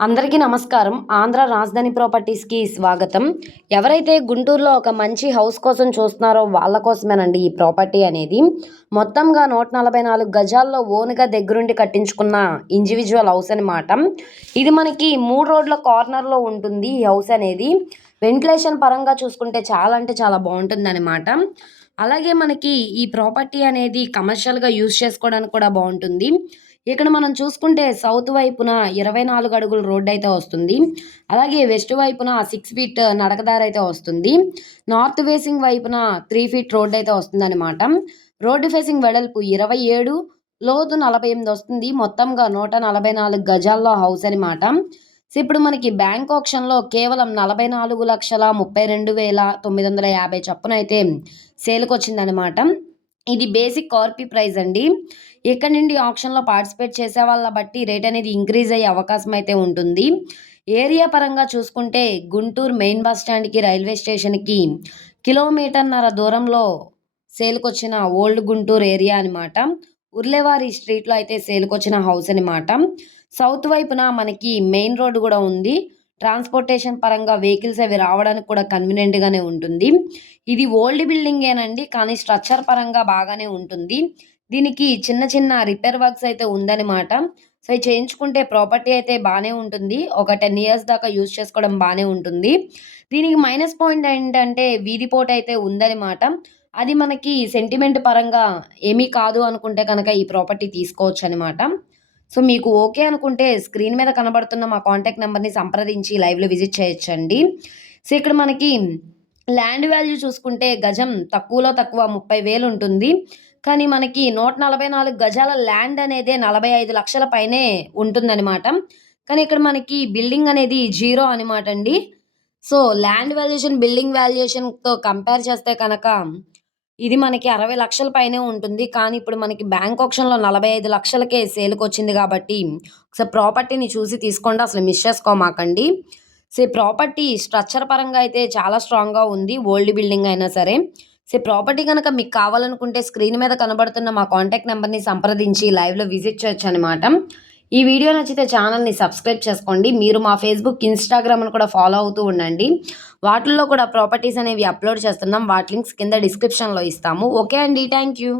అందరికీ నమస్కారం. ఆంధ్ర రాజధాని ప్రాపర్టీస్‌కి స్వాగతం. ఎవరైతే గుంటూరులో ఒక మంచి హౌస్ కోసం చూస్తున్నారో వాళ్ళ కోసమేనండి ఈ ప్రాపర్టీ అనేది. మొత్తంగా 144 గజాల్లో ఓన్‌గా దగ్గరుండి కట్టించుకున్న ఇండివిడ్యువల్ హౌస్ అనమాట. ఇది మనకి 3 రోడ్ల కార్నర్‌లో ఉంటుంది ఈ హౌస్ అనేది. వెంటిలేషన్ పరంగా చూసుకుంటే చాలా అంటే చాలా బావుంటుందనమాట. అలాగే మనకి ఈ ప్రాపర్టీ అనేది కమర్షియల్‌గా యూజ్ చేసుకోవడానికి కూడా బావుంటుంది. ఇక్కడ మనం చూసుకుంటే సౌత్ వైపున 24 అడుగుల రోడ్డయితే వస్తుంది. అలాగే వెస్ట్ వైపున 6 ఫీట్ నడకదారైతే వస్తుంది. నార్త్ ఫేసింగ్ వైపున 3 ఫీట్ రోడ్డయితే వస్తుందనమాట. రోడ్డు ఫేసింగ్ వెడల్పు 27, లోతు 48 వస్తుంది. మొత్తంగా 144 గజాల్లో హౌస్ అనమాట. సో, ఇప్పుడు మనకి బ్యాంక్ ఆక్షన్‌లో కేవలం 44,32,950 చొప్పునయితే సేల్‌కొచ్చిందనమాట. ఇది బేసిక్ ఆర్‌పీ ప్రైస్ అండి. ఇక్కడ నుండి ఆక్షన్‌లో పార్టిసిపేట్ చేసే వాళ్ళ బట్టి రేట్ అనేది ఇంక్రీజ్ అయ్యే అవకాశం అయితే ఉంటుంది. ఏరియా పరంగా చూసుకుంటే గుంటూరు మెయిన్ బస్ స్టాండ్‌కి, రైల్వే స్టేషన్‌కి కిలోమీటర్‌న్నర దూరంలో సేల్‌కొచ్చిన ఓల్డ్ గుంటూరు ఏరియా అనమాట. ఉర్లేవారి స్ట్రీట్‌లో అయితే సేల్‌కొచ్చిన హౌస్ అనమాట. సౌత్ వైపున మనకి మెయిన్ రోడ్ గూడా ఉంది. ట్రాన్స్‌పోర్టేషన్ పరంగా వెహికల్స్ అవి రావడానికి కూడా కన్వీనియంట్‌గానే ఉంటుంది. ఇది ఓల్డ్ బిల్డింగేనండి. కానీ స్ట్రక్చర్ పరంగా బాగానే ఉంటుంది. దీనికి చిన్న చిన్న రిపేర్ వర్క్స్ అయితే ఉందనమాట. సో, అయి చేయించుకుంటే ప్రాపర్టీ అయితే బానే ఉంటుంది. ఒక 10 ఇయర్స్ దాకా యూజ్ చేసుకోవడం బానే ఉంటుంది. దీనికి మైనస్ పాయింట్ ఏంటంటే వీధి పోటయితే ఉందనమాట. అది మనకి సెంటిమెంట్ పరంగా ఏమీ కాదు అనుకుంటే గనక ఈ ప్రాపర్టీ తీసుకోవచ్చనమాట. సో, మీకు ఓకే అనుకుంటే స్క్రీన్ మీద కనబడుతున్న మా కాంటాక్ట్ నంబర్‌ని సంప్రదించి లైవ్‌లో విజిట్ చేయొచ్చండి. సో, ఇక్కడ మనకి ల్యాండ్ వాల్యూ చూసుకుంటే గజం తక్కువలో తక్కువ 30,000 ఉంటుంది. కానీ మనకి 144 గజాల ల్యాండ్ అనేదే 45,00,000 పైనే ఉంటుందనమాట. కానీ ఇక్కడ మనకి బిల్డింగ్ అనేది జీరో అనమాట అండి. సో, ల్యాండ్ వాల్యుయేషన్, బిల్డింగ్ వాల్యుయేషన్‌తో కంపేర్ చేస్తే కనక ఇది మనకి 60,00,000 పైనే ఉంటుంది. కానీ ఇప్పుడు మనకి బ్యాంక్ ఆక్షన్‌లో 45,00,000కే సేల్‌కొచ్చింది కాబట్టి ఒకసారి ప్రాపర్టీని చూసి తీసుకోండి. అసలు మిస్ చేసుకోమాకండి. సో, ఈ ప్రాపర్టీ స్ట్రక్చర్ పరంగా అయితే చాలా స్ట్రాంగ్‌గా ఉంది. ఓల్డ్ బిల్డింగ్ అయినా సరే. సో, ఈ ప్రాపర్టీ గనక మీకు కావాలనుకుంటే స్క్రీన్ మీద కనబడుతున్న మా కాంటాక్ట్ నంబర్‌ని సంప్రదించి లైవ్‌లో విజిట్ చేయొచ్చనమాట. ఈ వీడియో నచ్చితే ఛానల్‌ని సబ్స్క్రైబ్ చేసుకోండి. మీరు మా ఫేస్‌బుక్, ఇన్‌స్టాగ్రామ్‌ను కూడా ఫాలో అవుతూ ఉండండి. వాటిల్లో కూడా ప్రాపర్టీస్ అనేవి అప్‌లోడ్ చేస్తున్నాం. వాటి లింక్స్ కింద డిస్క్రిప్షన్‌లో ఇస్తాము. ఓకే అండి. Thank you.